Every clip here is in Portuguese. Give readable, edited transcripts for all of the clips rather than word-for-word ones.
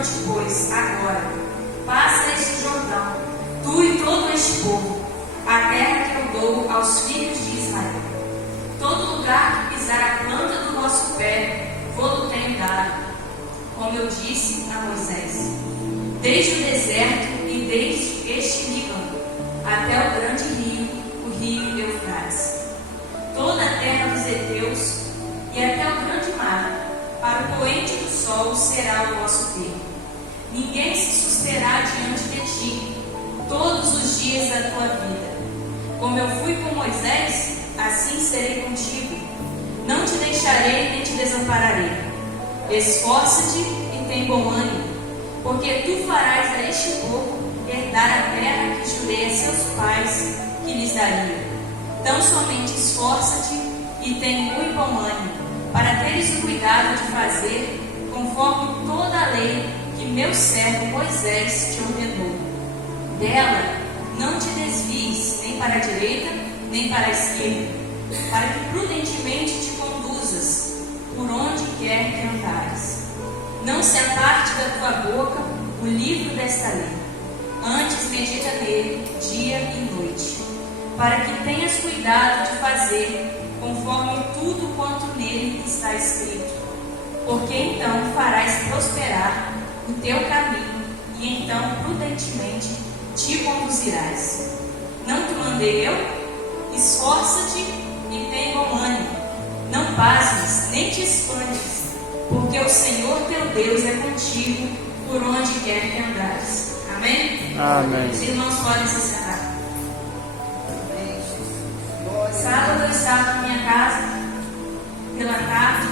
Levanta-te, pois, agora, passa este Jordão, tu e todo este povo, a terra que eu dou aos filhos de Israel. Todo lugar que pisar a planta do vosso pé, vou-lo tenho dado, como eu disse a Moisés. Desde o deserto e desde este Líbano, até o grande rio, o rio Eufrates. Toda a terra dos heteus e até o grande mar, para o poente do sol será o vosso termo. Ninguém se susterá diante de ti todos os dias da tua vida. Como eu fui com Moisés, assim serei contigo. Não te deixarei nem te desampararei. Esforça-te e tem bom ânimo, porque tu farás a este povo herdar a terra que jurei a seus pais que lhes daria. Tão somente esforça-te e tem muito bom ânimo, para teres o cuidado de fazer conforme toda a lei que meu servo Moisés te ordenou. Dela não te desvies nem para a direita nem para a esquerda, para que prudentemente te conduzas por onde quer que andares. Não se aparte da tua boca o livro desta lei, antes medita nele dia e noite, para que tenhas cuidado de fazer conforme tudo quanto nele está escrito, porque então farás prosperar o teu caminho e então prudentemente te conduzirás. Não te mandei eu? Esforça-te e tem bom ânimo. Não pasmes nem te espantes, porque o Senhor teu Deus é contigo por onde quer que andares. Amém? Amém. Os irmãos podem se sentar. Sábado eu estava na minha casa, pela tarde,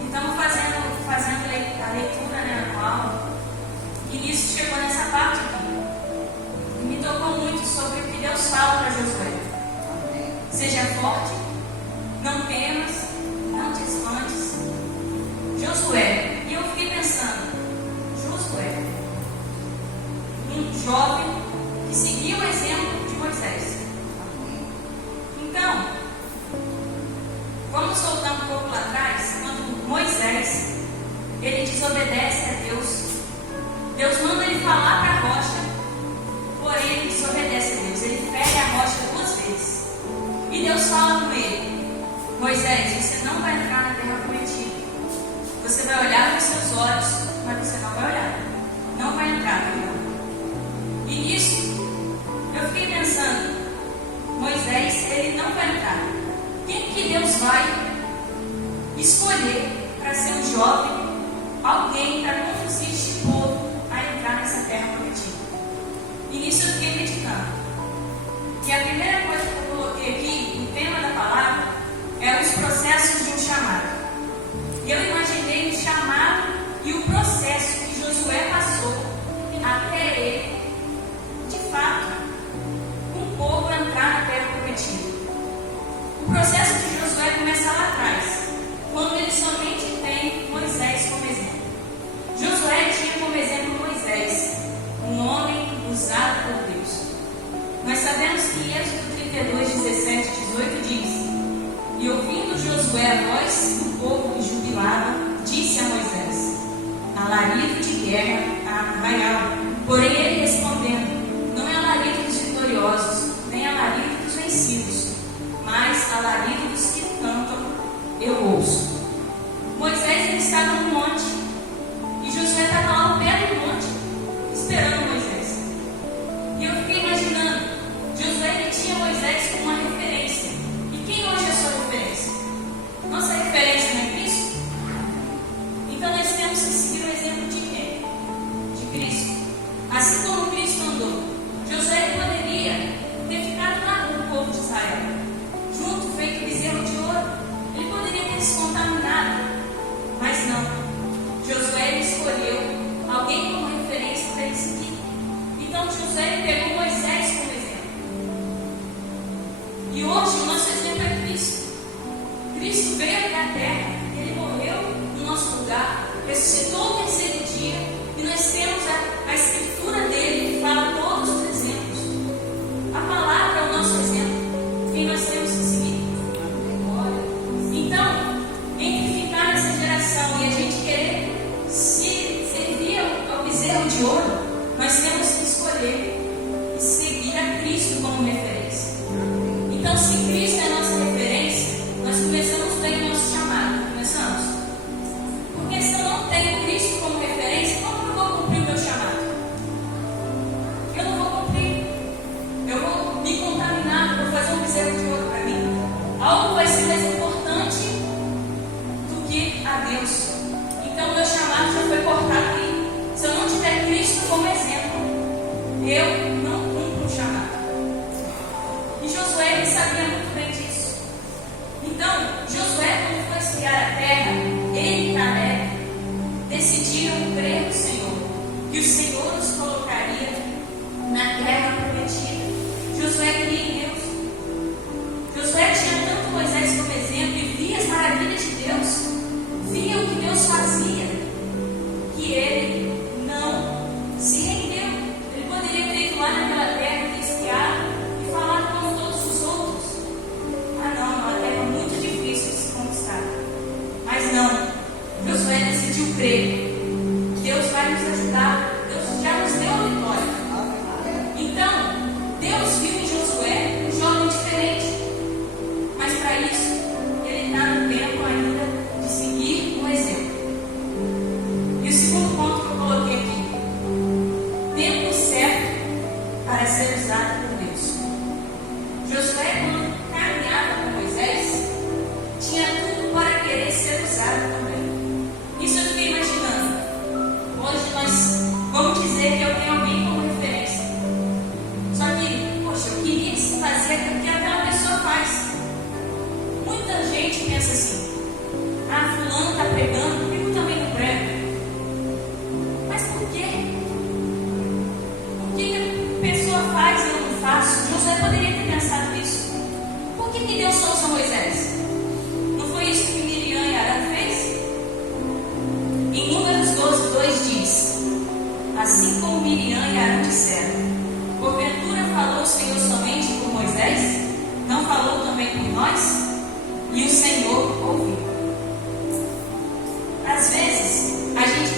e estamos fazendo a leitura, anual, e nisso chegou nessa parte aqui, e me tocou muito sobre o que Deus fala para Josué. Seja forte, não temas, não te espantes. Josué, e eu fiquei pensando, Josué, um jovem que seguia o exemplo de Moisés. Então, vamos voltar um pouco lá atrás, quando Moisés, ele desobedece a Deus. Deus manda ele falar para a rocha, porém ele desobedece a Deus. Ele fere a rocha 2 vezes. E Deus fala com ele: Moisés, você não vai entrar na terra prometida. Você vai olhar com os seus olhos, mas você não vai olhar. Não vai entrar, não. E nisso, eu fiquei pensando, Moisés, ele não vai entrar. Quem que Deus vai escolher para ser um jovem, alguém para conduzir este povo a entrar nessa terra prometida? E nisso eu fiquei meditando. E a primeira coisa que eu coloquei aqui, no tema da palavra, é os processos de um chamado. E eu imaginei o chamado e o processo que Josué passou até ele, de fato, o povo entrar na terra prometida. O processo de Josué começa lá atrás, quando ele somente tem Moisés como exemplo. Josué tinha como exemplo Moisés, um homem usado por Deus. Nós sabemos que Êxodo 32, 17, 18 diz: E ouvindo Josué a voz do povo que jubilava, disse a Moisés: Alarido de guerra arraial. Porém ele respondendo: Não é alarido dos vitoriosos, nem alarido dos vencidos, mas alarido dos que cantam, eu ouço. Moisés ele estava no monte, e Josué estava lá ao pé do monte, esperando Moisés. E eu fiquei imaginando, Josué ele tinha Moisés como uma referência. E quem hoje é a sua referência? Nossa referência não é Cristo? Então nós temos que seguir o exemplo de quem? De Cristo. Assim como Cristo andou, Josué poderia ter ficado lá com o povo de Israel, junto, feito bezerro de ouro. Ele poderia ter se contaminado, mas não. Josué escolheu alguém como referência para ele seguir. Então Josué pegou Moisés como exemplo. E hoje o nosso exemplo é Cristo. Cristo veio aqui à terra, ele morreu no nosso lugar, ressuscitou o terceiro dia, e nós temos a escritura dele que fala todos os exemplos. A palavra é o nosso exemplo, quem nós temos que seguir. Então, entre ficar nessa geração e a gente querer servir que o Senhor nos colocaria na terra prometida. Josué cria em Deus. Josué tinha tanto Moisés como exemplo e via as maravilhas de Deus, via o que Deus fazia, que ele não se rendeu. Ele poderia ter ido lá naquela terra, ter espiado e falado como todos os outros. Ah não, é uma terra muito difícil de se conquistar. Mas não, Josué decidiu crer. Deus vai nos ajudar. Deus já nos deu a vitória. Então, Deus viu em Josué um jovem diferente. Mas para isso, ele está no tempo ainda de seguir o exemplo. E o segundo ponto que eu coloquei aqui: tempo certo para ser usado por Deus. Josué, quando caminhava com Moisés, tinha tudo para querer ser usado também. Isso eu fiquei imaginando. Hoje nós vamos dizer que eu tenho alguém como referência. Só que, poxa, eu queria fazer o que aquela pessoa faz. Muita gente pensa assim: ah, fulano está pregando, por que eu também não prego? Mas por quê? O que a pessoa faz e eu não faço? Josué poderia ter pensado isso. Por que Deus só usa Moisés? Não foi isso que Miriam e Arão fez? Em Números 12:2 diz: assim como Miriam e Arão disseram, porventura falou o Senhor somente por Moisés? Não falou também por nós? E o Senhor ouviu. Às vezes, a gente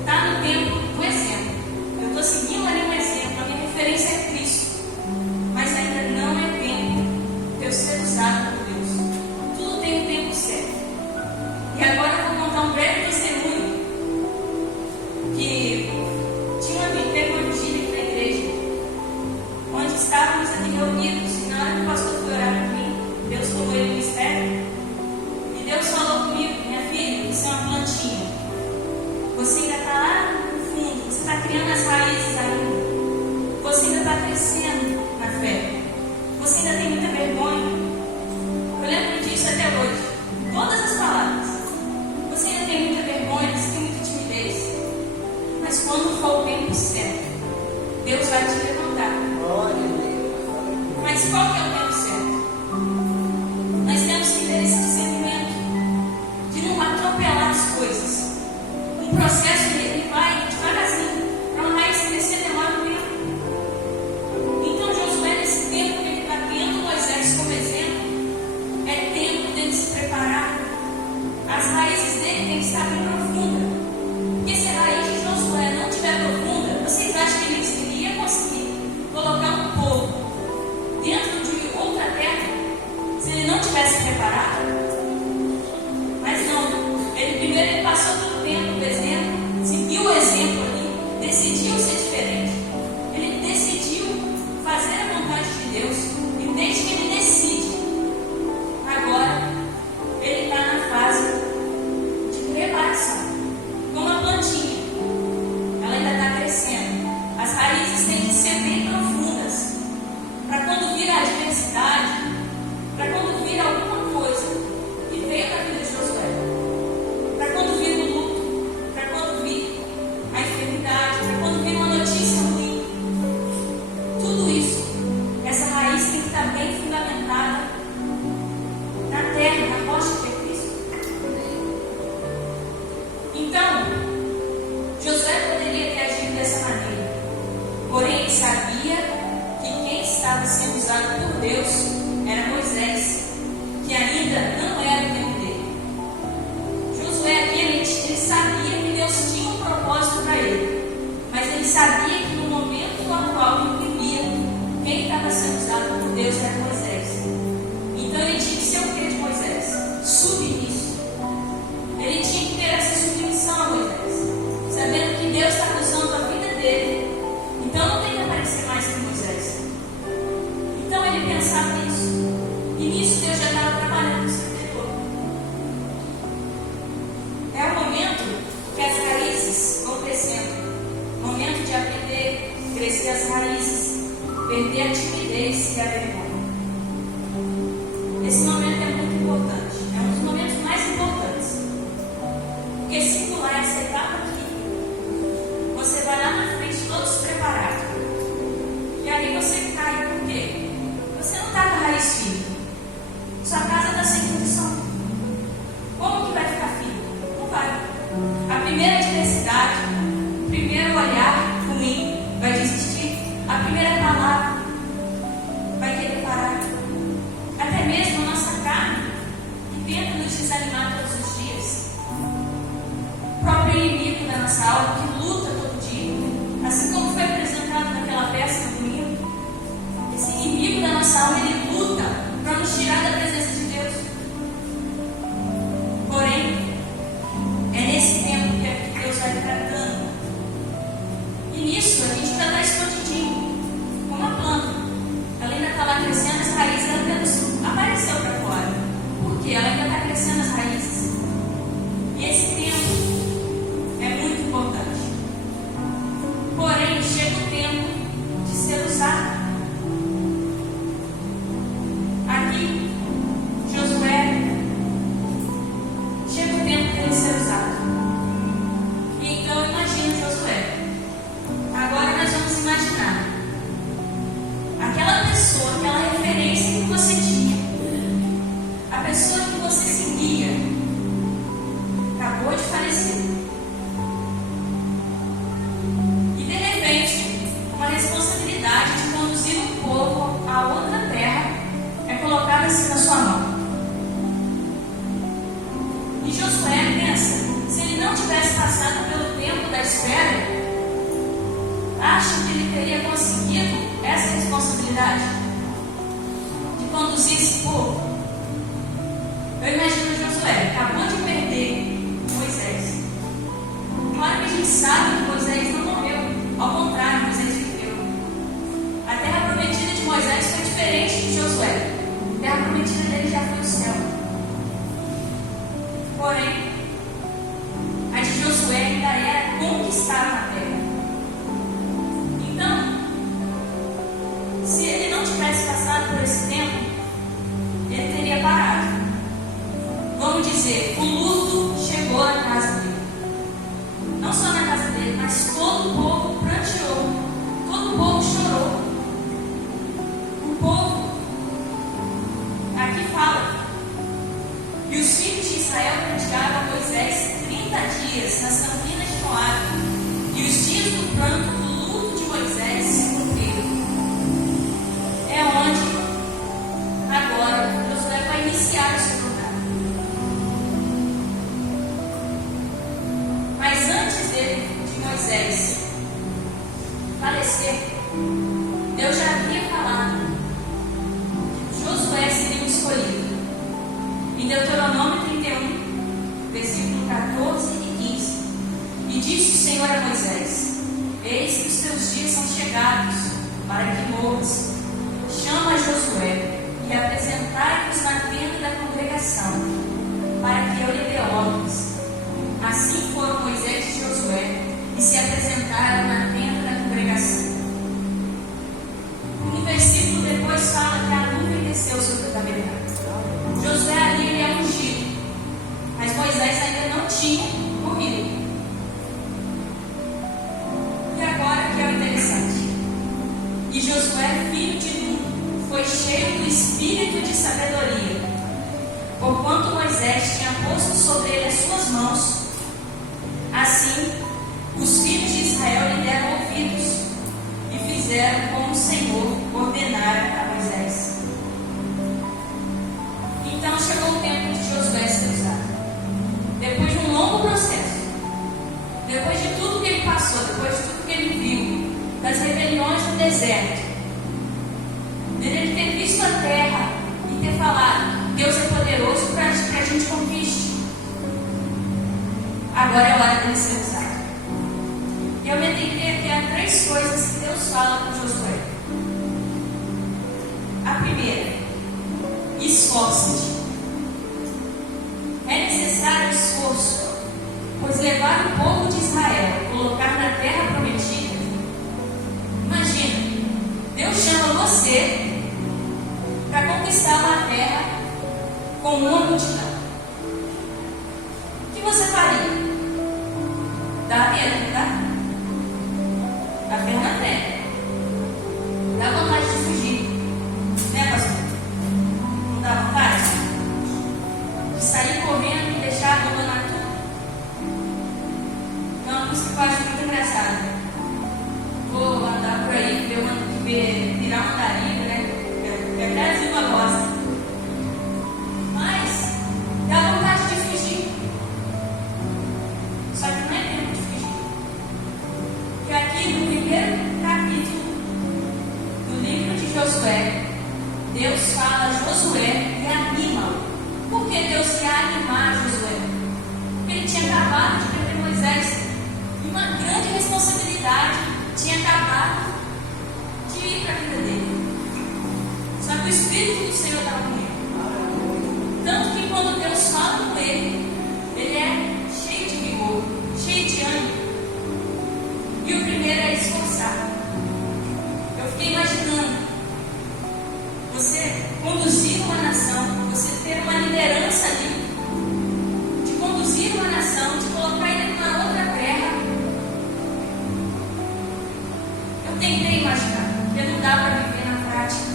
está no tempo do exemplo. Eu estou seguindo ali um exemplo, a minha referência é Cristo. Mas ainda não é tempo de eu ser usado por Deus. Tudo tem um tempo certo. E agora eu vou contar um breve testemunho. Que teve uma vigília aqui na igreja, onde estávamos aqui reunidos. E na hora que o pastor foi orar por mim, Deus colocou ele no mistério. E Deus falou comigo: minha filha, você é uma plantinha. Você ainda está lá no fundo, você está criando as raízes ainda. Você ainda está crescendo na fé. Você ainda tem muita vergonha. Eu lembro disso até hoje. Todas as palavras. Você ainda tem muita vergonha, você tem muita timidez. Mas quando for o tempo certo, Deus vai te levantar. Mas qual que é o tempo certo? Nós temos que ter esse discernimento de não atropelar as coisas. Um processo ele vai devagarzinho. Para uma raiz crescer demora um tempo. Então Josué, nesse tempo que ele está tendo Moisés como exemplo, é tempo dele se preparar. As raízes dele têm que estar bem profundas. Porque se a raiz de Josué não estiver profunda, vocês acham que ele iria conseguir colocar um povo dentro de outra terra se ele não tivesse preparado? Mas não. Ele passou todo o tempo do exemplo, seguiu o exemplo ali, decidiu ser diferente. Ele decidiu fazer a vontade de Deus. E desde que ele decide, agora ele está na fase de preparação. Como a plantinha, ela ainda está crescendo. As raízes têm que ser bem profundas, para quando vir a adversidade, para quando vir alguma coisa que veio na vida de Josué, para quando vir o luto, para quando vir a enfermidade, para quando vir uma notícia ruim, tudo isso, essa raiz tem que estar bem fundamentada na terra, na rocha que é Cristo. Então, Josué poderia ter agido dessa maneira, porém ele sabia que quem estava sendo usado por Deus era Moisés, que ainda não era o tempo dele. Josué aqui, ele sabia que Deus tinha um propósito para ele, mas ele sabia que no momento atual que ele vivia, quem estava sendo usado por Deus era Moisés. Então ele tinha que ser o que de Moisés? Submisso. Ele tinha que ter essa submissão a Moisés, sabendo que Deus estava usando a vida dele. Então não tem que aparecer mais que Moisés. Então ele pensava nisso. E nisso Deus já estava trabalhando no seu interior. É o momento que as raízes vão crescendo. Momento de aprender, crescer as raízes, perder a timidez e a vergonha. Esse momento é muito importante. É um dos momentos mais importantes. Porque se pular essa etapa aqui, você vai lá na povo. Eu imagino Josué, acabou de perder Moisés. Claro que a gente sabe que Moisés não morreu. Ao contrário, Moisés viveu. A terra prometida de Moisés foi diferente de Josué. A terra prometida dele já foi o céu. Porém, a de Josué ainda era conquistar a terra. Então, se ele não tivesse passado por esse tempo, ele teria parado. Vamos dizer, o luto chegou na casa dele. Não só na casa dele, mas todo o povo pranteou. Todo o povo chorou. O povo, aqui fala, e os filhos de Israel prantearam a Moisés 30 dias nas campinas de Moabe, e os dias do pranto do luto de Moisés se cumpriram. É onde agora Josué vai iniciar o seu jornada. Mas antes de Moisés falecer, Deus já havia falado que Josué seria o escolhido. Em Deuteronômio 31, versículo 14 e 15, e disse o Senhor a Moisés: eis que os teus dias são chegados para que morras. Chama Josué e apresentai-vos na tenda da congregação, para que eu lhe dê ordens. Assim foram Moisés e Josué e se apresentaram na tenda da congregação. No versículo depois fala que a nuvem desceu sobre o tabernáculo. Josué ali ele é ungido, mas Moisés ainda não tinha morrido. E agora que é o interessante. E Josué, filho de Nun, foi cheio do espírito de sabedoria, porquanto Moisés tinha posto sobre ele as suas mãos. Assim, os filhos de Israel lhe deram ouvidos e fizeram como o Senhor ordenara a Moisés. Então chegou o tempo de Josué ser usado. Depois de um longo processo, depois de tudo que ele passou, depois de tudo que ele viu, das rebeliões no deserto, dele ter visto a terra e ter falado: Deus é poderoso para que a gente conquiste. Agora é hora dele ser usado. E eu me atentei aqui a 3 coisas que Deus fala com Josué. A primeira: esforce-te. É necessário esforço, pois levar o povo de Israel, colocar na terra prometida. Imagina, Deus chama você para conquistar uma terra com uma multidão. O que você faria? Dá medo, não dá? A perna treme. Dá vontade de fugir, né, pastor? Não dá vontade? De sair correndo e deixar abandonar tudo. Então, uma música que eu acho muito engraçada. Vou andar por aí, virar uma dariga, né? É até a Zilma gosta. Mas dá vontade de fugir. Só que não é tempo de fugir. Porque aqui no primeiro capítulo do livro de Josué, Deus fala a Josué e anima-o. Por que Deus ia animar Josué? Porque ele tinha acabado de perder Moisés. E uma grande responsabilidade tinha acabado de ir para a vida dele. Só que o Espírito do Senhor estava com ele. Tanto que quando Deus fala com ele, ele é cheio de vigor, cheio de ânimo. E o primeiro é esforçar. Eu fiquei imaginando você conduzir uma nação, você ter uma liderança ali, de conduzir uma nação, de colocar ele numa outra terra. Eu tentei imaginar, porque não dá para viver na prática.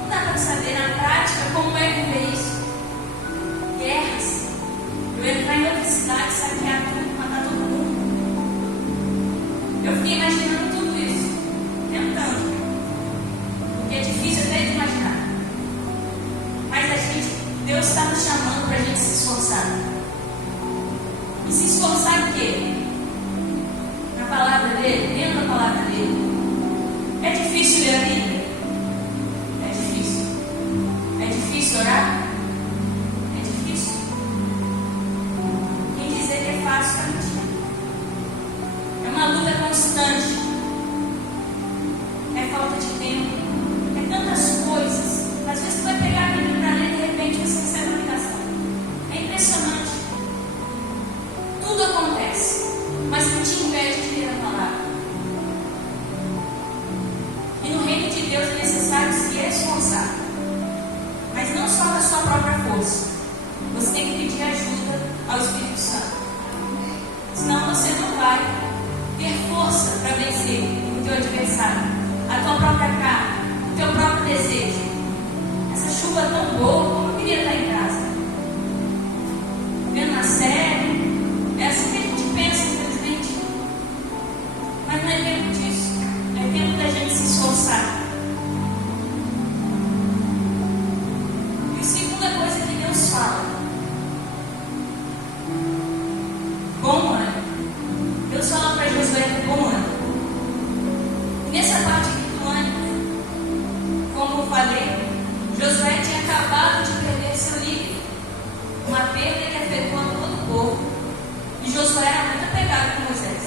Não dá para saber na prática como é viver isso. Guerras. Eu entrar em outra cidade, saquear tudo, matar todo mundo. Eu fiquei imaginando tudo isso, tentando. Porque é difícil até de imaginar. Mas Deus está nos chamando para a gente se esforçar. E se esforçar o quê? Na palavra dele, dentro da palavra dele. É difícil ler a Bíblia? É difícil. É constante. É falta de tempo. É tantas coisas. Às vezes você vai pegar a Bíblia para ler e de repente você recebe uma ligação. É impressionante. Tudo acontece, mas não te impede de ler a palavra. E no reino de Deus é necessário se esforçar, mas não só com a sua própria força. Você tem que pedir ajuda ao Espírito Santo. Senão você não vai ter força para vencer o teu adversário, a tua própria carne, o teu próprio desejo. Essa chuva tão boa, como eu queria estar em casa, vendo a série. É assim que a gente pensa, infelizmente. Mas não é tempo disso. É tempo da gente se esforçar. E a segunda coisa que Deus fala: bom ano. Deus fala para Josué ter bom ano. E nessa parte aqui do ano, como eu falei, Josué tinha acabado de perder seu líder. Uma perda que afetou a todo o povo. E Josué era muito apegado com Moisés.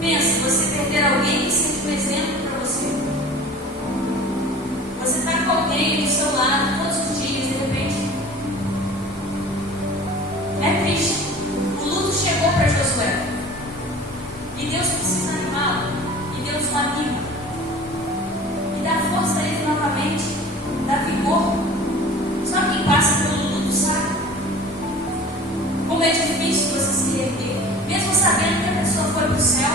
Pense, você perder alguém que seja um exemplo para você. Você está com alguém do seu lado todos os dias, de repente. É triste. O luto chegou para Josué. E Deus precisa animá-lo. E Deus o anima. E dá força a ele novamente. Dá vigor. Só quem passa pelo luto sabe como é difícil você se erguer, mesmo sabendo que a pessoa foi para o céu,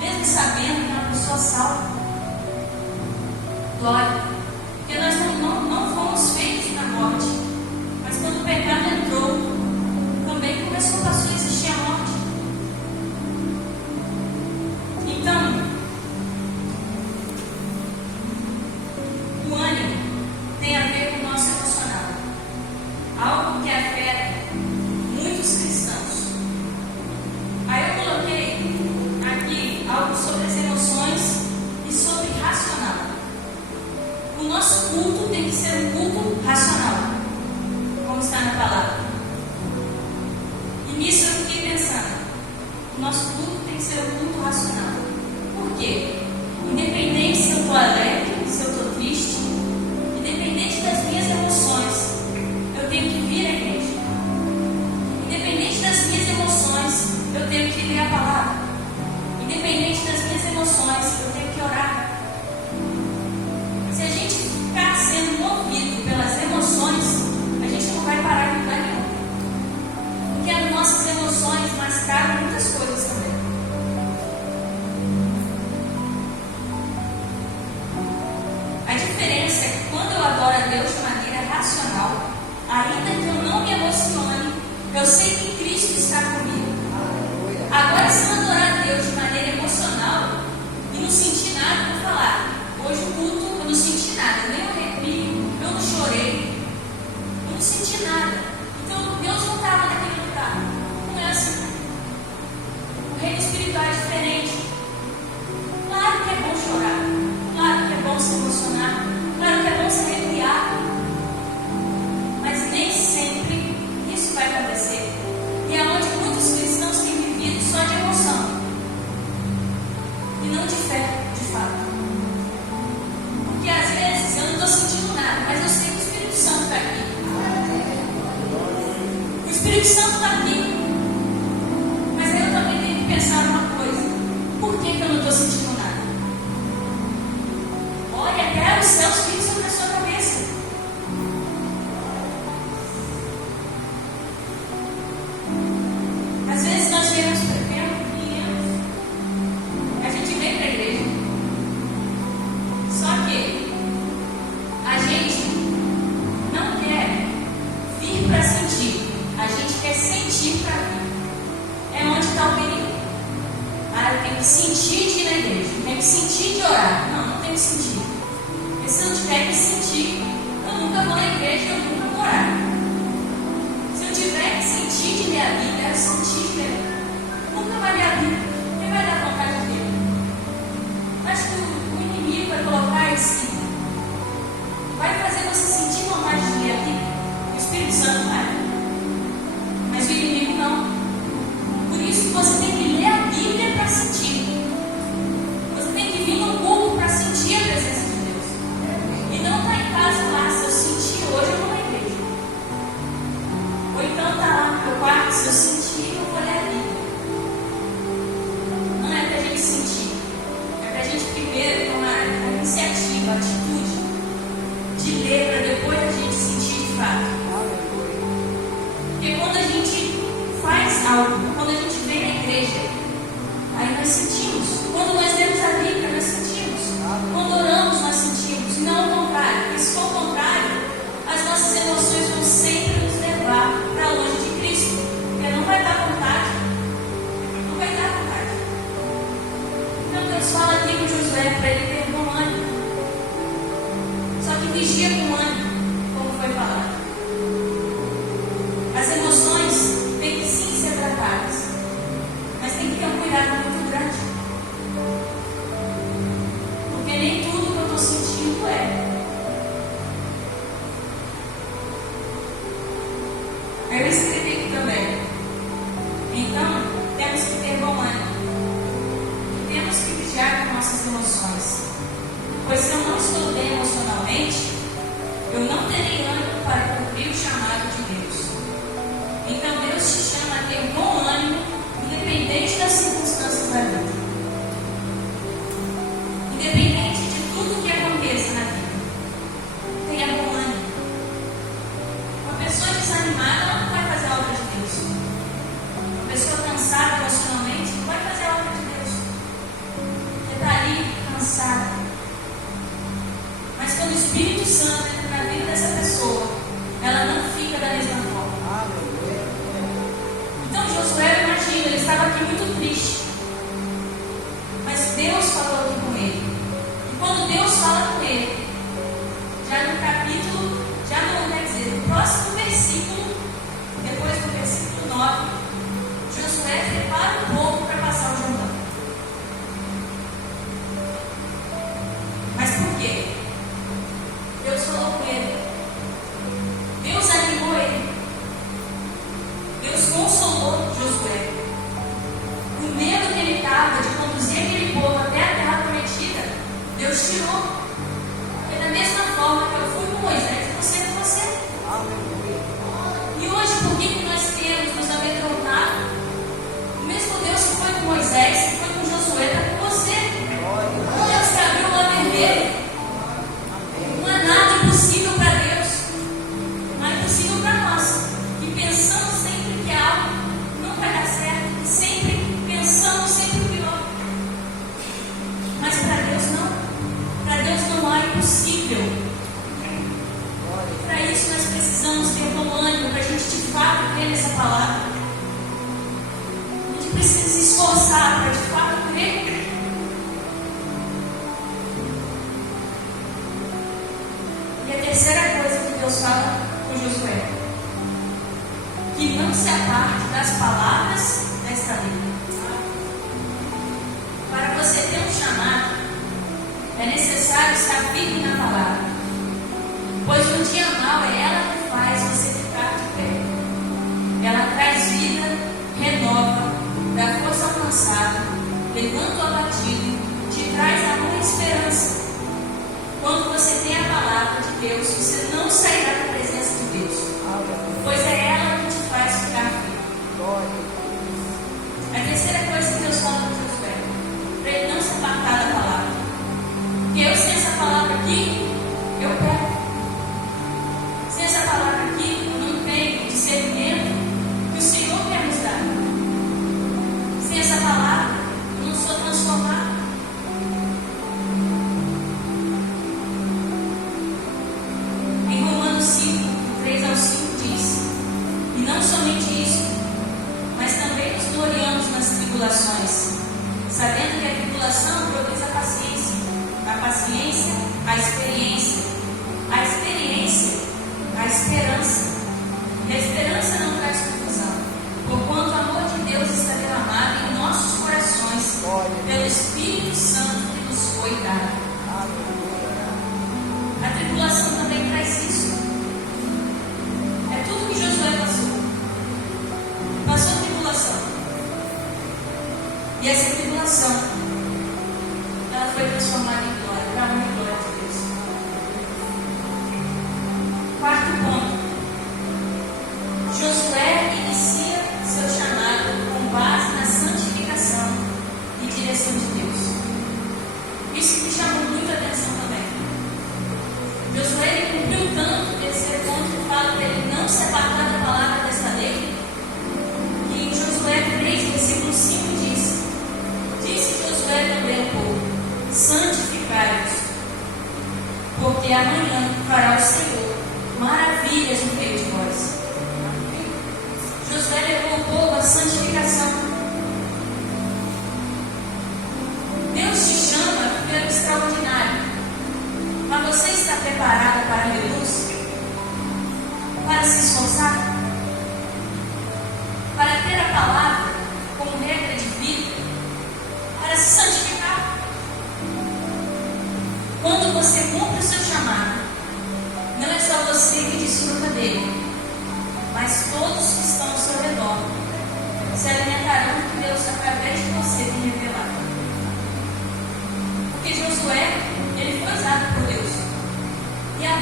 mesmo sabendo que é uma pessoa salva. Dói, porque nós não fomos feitos para a morte, mas quando o pecado entrou, também começou a existir a morte. Então, o ânimo tem a ver com o nosso emocional. Algo que afeta muitos cristãos. Aí eu coloquei aqui algo sobre as emoções e sobre racional. O nosso culto tem que ser um culto racional, como está na palavra. E nisso eu fiquei pensando, o nosso culto tem que ser um culto racional. Por quê? Independente se eu estou alegre, se eu estou triste, independente das minhas emoções, eu tenho que vir à igreja. Independente das minhas emoções, eu tenho que ler a palavra. Independente das minhas emoções, eu tenho que orar. Se a gente ficar sendo movido pelas emoções, a gente não vai parar em lugar nenhum. Porque as nossas emoções mascaram muitas coisas também. A diferença é que quando eu adoro a Deus de maneira racional, ainda que eu não me emocione, eu sei que Cristo está comigo. Agora, se eu adorar a Deus de maneira emocional e não sentir nada, eu vou falar: hoje o culto eu não senti nada, nem eu arrepio, eu não chorei, eu não senti nada. Então Deus não estava naquele lugar. Não é assim. O reino espiritual é diferente. Claro que é bom chorar, claro que é bom se emocionar, claro que é bom se arrepiar, mas nem sempre isso vai acontecer. E é onde muitos cristãos têm vivido só de emoção e não de fé, de fato. Porque às vezes eu não estou sentindo nada, mas eu sei que o Espírito Santo está aqui. O Espírito Santo está aqui. Mas aí eu também tenho que pensar uma coisa: por que eu não estou sentindo nada? Olha, até os céus ficam sobre a sua cabeça. Às vezes nós viemos a gente vem para a igreja. Só que a gente não quer vir para sentir, a gente quer sentir para vir. É onde está o perigo. Ah, eu tenho que sentir de ir na igreja, eu tenho que sentir de orar. Não, não tenho que sentir. Porque se eu tiver que sentir, eu nunca vou na igreja, eu nunca vou orar. Se eu tiver que sentir de ler a Bíblia, eu sentir de ler. Nunca vai ler a Bíblia, quem vai dar vontade de ler? Acho que o inimigo vai colocar esse, vai fazer você sentir vontade de ler a Bíblia. O Espírito Santo vai, mas o inimigo não. Por isso que você tem que algo. Quando a gente vem na igreja, aí nós sentimos. Quando nós lemos a Bíblia, nós sentimos. Quando oramos, nós sentimos. E não o contrário. Porque se for o contrário, as nossas emoções vão sempre nos levar para longe de Cristo. Porque não vai dar vontade. Não vai dar vontade. Então Deus fala aqui com Josué para ele ter bom ânimo. Só que vigia com ânimo, como foi falado. As emoções têm que sim ser tratadas, mas tem que ter um cuidado muito grande. Porque nem tudo que eu estou sentindo é. Eu escrevi aqui também. Então, temos que ter bom ânimo. Temos que vigiar com nossas emoções. Pois se eu não estou bem emocionalmente, eu não terei ânimo para cumprir o chamado de Deus. Então Deus te chama a ter bom ânimo, independente das circunstâncias da vida. Independente de tudo que aconteça na vida. Tenha bom ânimo. Uma pessoa desanimada, ela não vai fazer a obra de Deus. Uma pessoa cansada emocionalmente, não vai fazer a obra de Deus. Porque está ali cansada. Mas quando o Espírito Santo entra na vida dessa pessoa, ela não fica da mesma forma. Então Josué, imagina, ele estava aqui muito triste. Mas Deus falou aqui com ele. E quando Deus fala com ele, já no capítulo, já no, quer dizer, no próximo versículo, depois do versículo 9, Josué prepara o povo para passar o Jordão. Mas por quê? Deus falou com ele. Deus animou ele. Deus consolou Josué. O medo que ele estava de conduzir aquele povo até a terra prometida, Deus tirou. Porque da mesma forma que eu fui com Moisés, você é com você. E hoje, por que nós temos nos amedrontado? O mesmo Deus que foi com Moisés, que foi com Josué, está com você. Deus que abriu o mar vermelho. Não há nada impossível para Deus. Não é impossível para nós. E pensamos sempre que algo não vai dar certo. Sempre pensamos sempre o pior. Mas para Deus não. Para Deus não há impossível. Para isso nós precisamos ter bom ânimo, para a gente de fato crer nessa palavra. A gente precisa se esforçar para de fato crer. E a terceira coisa que Deus fala com Josué: que não se aparte das palavras desta lei. Para você ter um chamado, é necessário estar firme na palavra. Pois no dia mau é ela que faz você ficar de pé. Ela traz vida, renova, dá força ao cansado, levanta o abatido, te traz amor e esperança. Quando você tem a palavra de Deus, você não sairá da presença de Deus. Pois é ela que te faz ficar firme. A terceira coisa que Deus fala para Josué, para ele não se apartar da palavra. Porque eu sem essa palavra aqui, eu pego. Sem essa palavra aqui, eu não tenho discernimento que o Senhor quer nos dar. Sem essa palavra, eu não sou transformado. Em Romanos 5, 3 ao 5 diz: e não somente isso, mas também nos gloriamos nas tribulações, sabendo que a tribulação produz a paciência, a experiência, a esperança. E a esperança não traz confusão, porquanto o amor de Deus está derramado em nossos corações pelo Espírito Santo que nos foi dado. A tribulação também traz isso. É tudo que Josué passou. Passou tribulação. E essa tribulação, ela foi transformada em glória, para a honra e glória de Deus. Quarto ponto. Josué inicia seu chamado com base na santificação e direção de Deus. Isso me chamou muita atenção também. Josué ele cumpriu tanto o terceiro ponto que fala para ele não se apartar da palavra desta lei, que Josué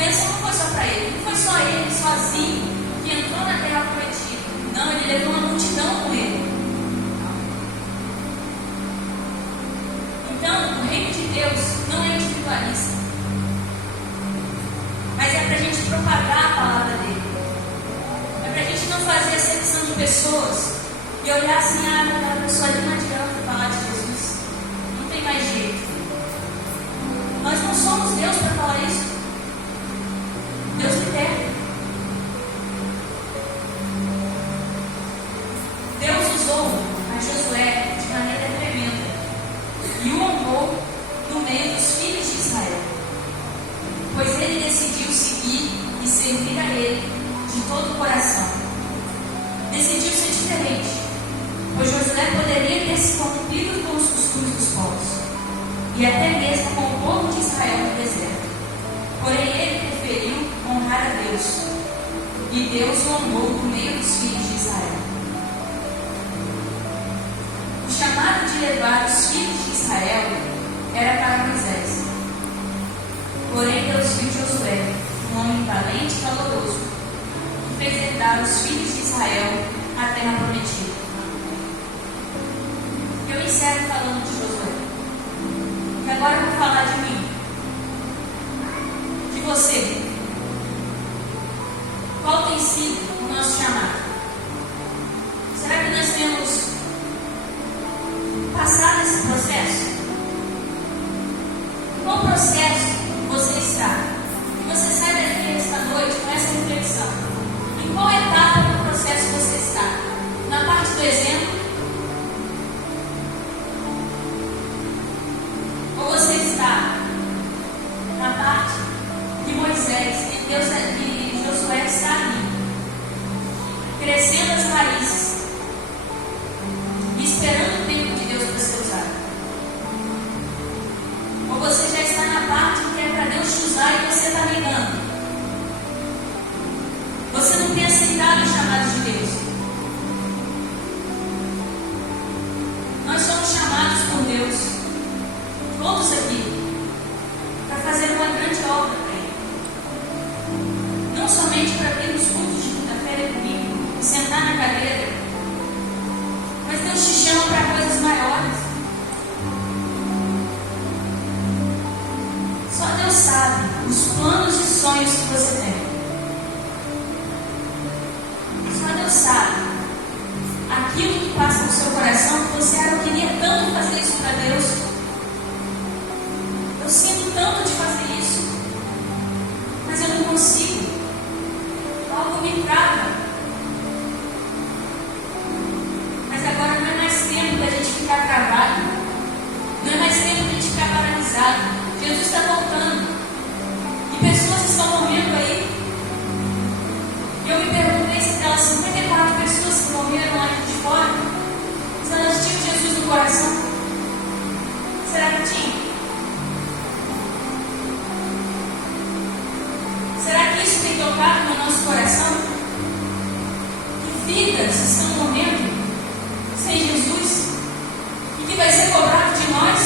bênção não foi só para ele. Não foi só ele sozinho que entrou na terra prometida. Não, ele levou uma multidão com ele. Então, o reino de Deus não é individualista, mas é para a gente propagar a palavra dele. É para a gente não fazer acepção de pessoas e olhar assim, aquela pessoa ali não adianta falar de Jesus, não tem mais jeito. Nós não somos Deus para falar isso. Deus liberta. Deus usou a Josué de maneira tremenda e o honrou no meio dos filhos de Israel, pois ele decidiu seguir e servir a ele de todo o coração. Decidiu ser diferente, pois Josué poderia ter se corrompido com os costumes dos povos e até mesmo com o povo de Israel no deserto. Porém ele preferiu honrar a Deus, e Deus o honrou no meio dos filhos de Israel. O chamado de levar os filhos de Israel era para Moisés. Porém Deus viu Josué, um homem valente e valoroso, que fez herdar os filhos de Israel a terra prometida. Eu encerro falando de Josué. E agora eu vou falar de mim, de você. Qual tem sido o nosso chamado? Será que nós temos passado esse processo? Qual processo você está? E você sai daqui esta noite com essa reflexão. Em qual etapa do processo você está? Na parte do exemplo? Ou você está na parte de Moisés, que Deus e Josué está ali, crescendo as raízes, esperando o tempo de Deus para ser usado? Ou você já está na parte que é para Deus te usar e você está negando? Você não tem aceitado o chamado de Deus. Nós somos chamados por Deus, todos aqui, para fazer uma grande obra para Ele. Não somente para vir nos cultos de quinta-feira e domingo e sentar na cadeira, mas Deus te chama para coisas maiores. Só Deus sabe os planos e sonhos que você tem. Só Deus sabe aquilo que passa no seu coração, que você eu queria tanto fazer isso para Deus. Eu sinto tanto de fazer isso, mas eu não consigo. Algo me trava. Mas agora não é mais tempo da gente ficar travado. Não é mais tempo da gente ficar paralisado. Jesus está voltando. E pessoas estão morrendo aí. E eu me perguntei se aquelas 54 pessoas que morreram lá de fora, se elas tinham Jesus no coração. Será que tinha? Será que isso tem tocado no nosso coração? Que vidas estão morrendo sem Jesus? E que vai ser cobrado de nós,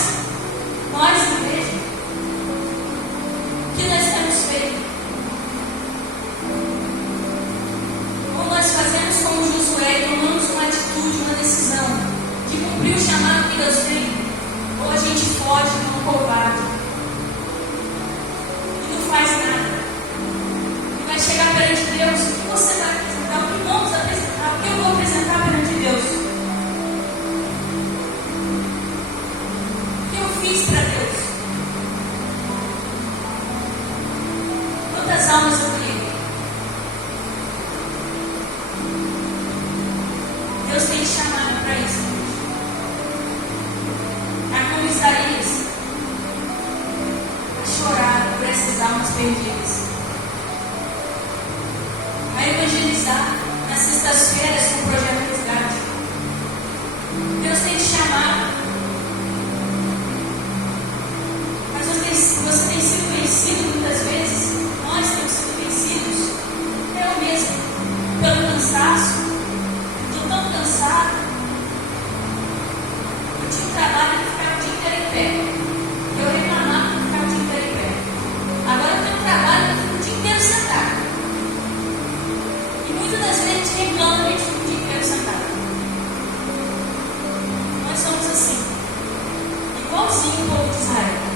igreja? O que nós temos feito? Ou nós fazemos como Josué e tomamos uma atitude, uma decisão de cumprir o chamado que Deus tem? Ou a gente foge como covarde e não faz nada? Chegar perante Deus, o que você vai apresentar? O que vamos apresentar? O que eu vou apresentar perante Deus? O que eu fiz para Deus? Quantas almas eu criei? Deus tem te chamado para isso. A como Isaías a chorar por essas almas perdidas, a evangelizar nas sextas-feiras com o projeto Resgate. Deus tem te chamado, mas você tem sido vencido muitas vezes. Nós temos sido vencidos, eu mesmo, pelo cansaço. Estou tão cansado. Eu tinha um trabalho que ficava o dia inteiro em pé. Eu reclamava que ficava o dia inteiro em pé. Agora eu tenho um trabalho que fica o dia muitas das vezes a gente reclama, a gente fica o dia inteiro sentado. Nós somos assim, igualzinho o povo de Israel.